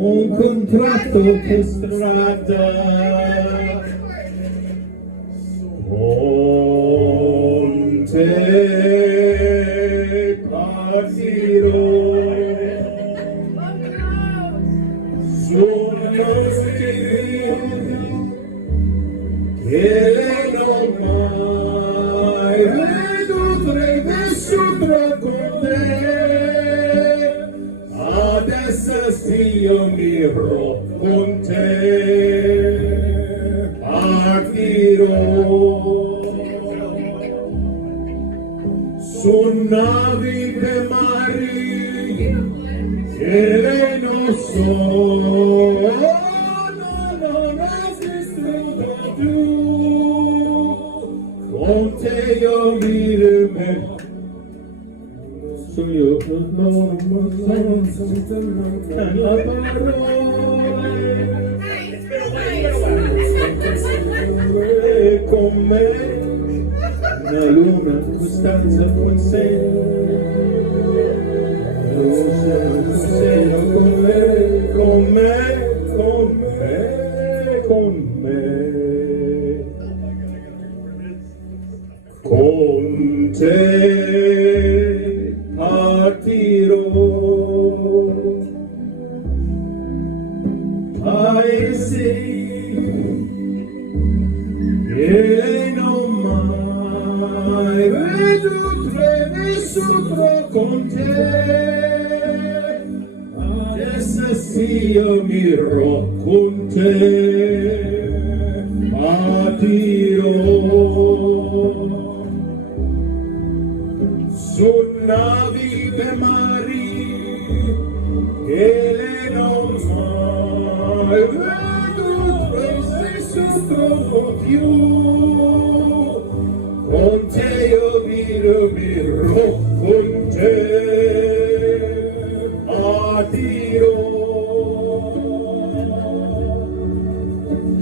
Un contratto per strada con te partirò sono stile che non mai vedo tre vissuto con te. Adesso sì io mi con te partirò su navi per mari che lei non so non esistono più con te io mi rimetto. So io non la parole con me una luna costanza con sé con me con me con me con me con te partirò paesi e non mai vedo tre vissuto con te. Adesso sì io mi con te partirò su navi per mari che le non mai vedo esistono più con te io vivrò con te partirò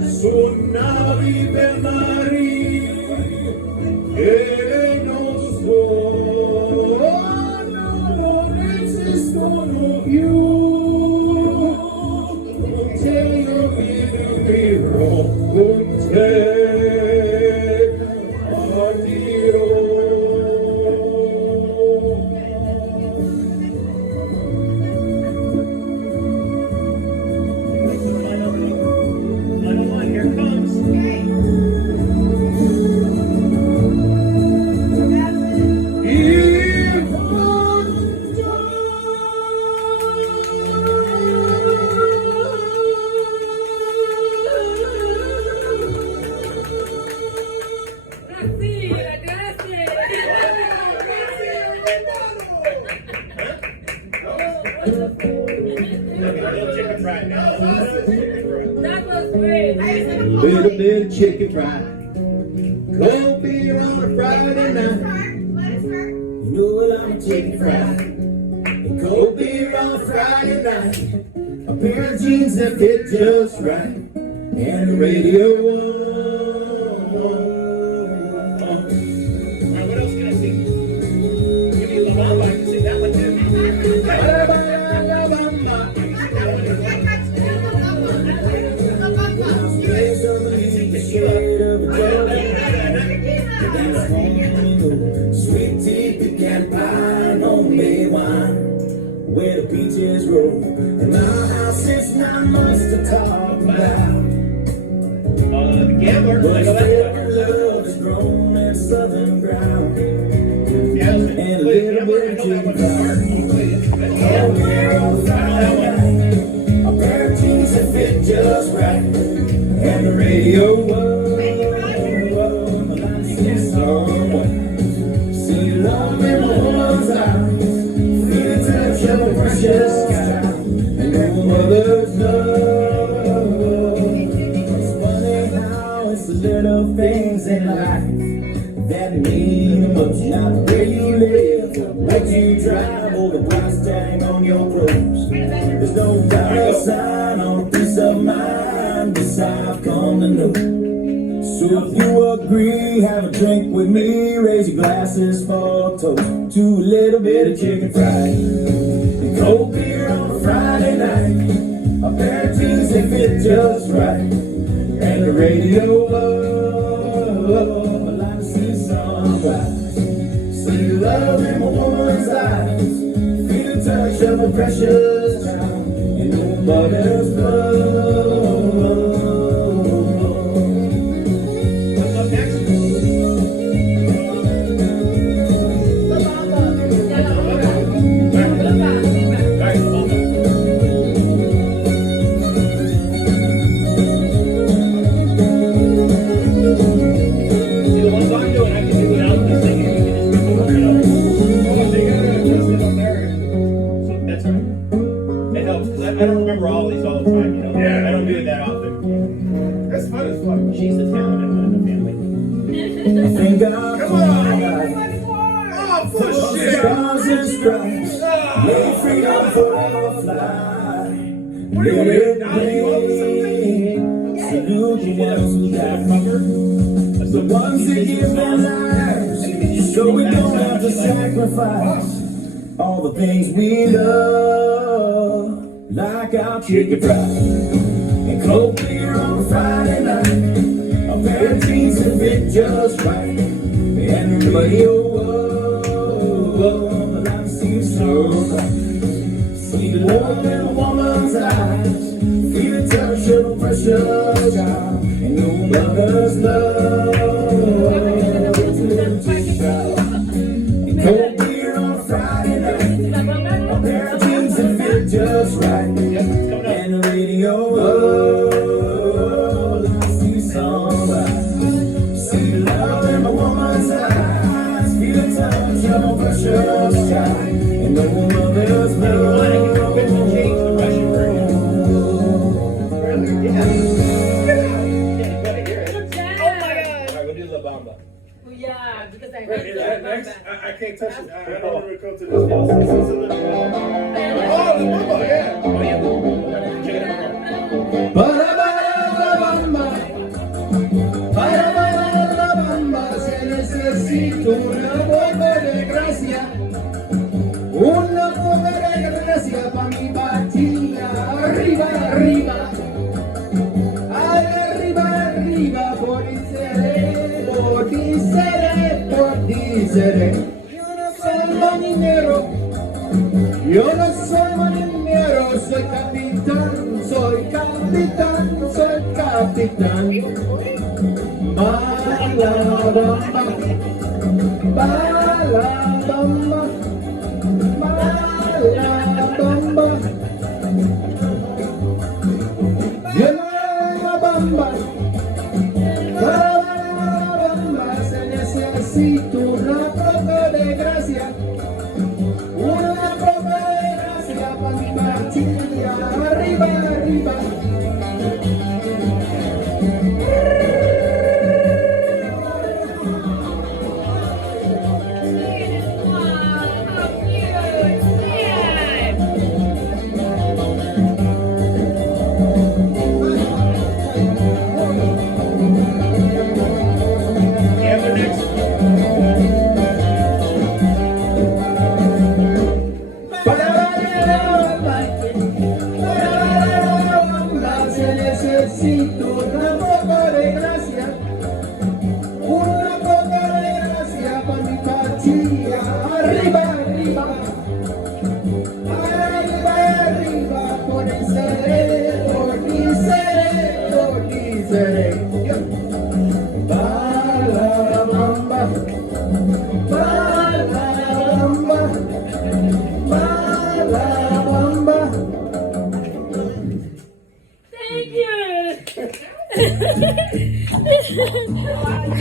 su navi per mari che le non so non esistono più con te io vivrò con te partirò. Little bit of chicken fried, cold beer on a Friday night. You know what I'm chicken fried, and cold beer on a Friday night. A pair of jeans that fit just right, and the radio on. Alright, what else can I sing? Give me a La Bamba, I can sing that one too. Sweet tea, pecan pie, homemade wine, where the beaches roll, and our house is not much to talk about. But love is grown in southern ground, and a little bit of chicken fried. Oh, we're on Friday night, a pair of jeans that fit just right, and the radio was. See love in the one's eyes, feel the touch of a precious sky, and your mother's love. It's funny how it's the little things in life that mean the most. Not where you live, what you drive, or the price tag on your clothes. There's no dollar sign or peace of mind, this I've come to know. So if you agree, have a drink with me, raise your glasses for a toast to a little bit of chicken fried. cold beer on a Friday night, a pair of jeans that fit just right, and the radio up. I like to see sunrise, see love in a woman's eyes, feel the touch of a precious child in a mother's love. What's up next? I don't remember all these all the time, you know. Yeah. I don't do it that often. That's fun as fuck. She's the talented one in the family. Thank God Come for on. life. Oh, bullshit. Stars and stripes, may freedom forever fly. What do you want me to now? You owe me something? Salute the ones who die. The ones that give their lives, so we don't have to sacrifice all the things we love, like our chicken fries and cold beer on a Friday night, a pair of jeans that fit just right, and the radio up. I see so bright, see the warmth in a woman's eyes, feel the touch of a precious child, and your mother's love. Cold beer on a Friday night, a pair of jeans that fit just right, and the radio up. I see sunrise, see the love in my woman's eyes, feel the touch of a precious child, and no mother's love. Change the Russian version. Really? Yeah. Get out. Yeah, you better hear it. Oh my God. Alright, we'll do La Bamba. Yeah, because I Wait, heard is that. that next? I can't touch it. I don't want to come to this. Oh, Oh, the mama, yeah. yeah. Check it out. Para se necesita una poca de gracia, una poca de gracia para mi patilla, arriba, arriba, arriba, arriba, por dice, yo no soy marinero, yo no soy marinero, soy capitán, soy capitán, soy capitán. Balabamba, balabamba, balabamba. Yo no la bamba, balabamba, se necesita una poca de gracia, una poca de gracia para mi patilla, arriba, arriba. Yeah, we're next. Se necesita una poca de gracia, una poca de gracia para mi patilla, arriba, arriba, arriba, arriba, por el cerebro, mi cerebro, mi cerebro. Balabamba, balabamba, balabamba. Thank you.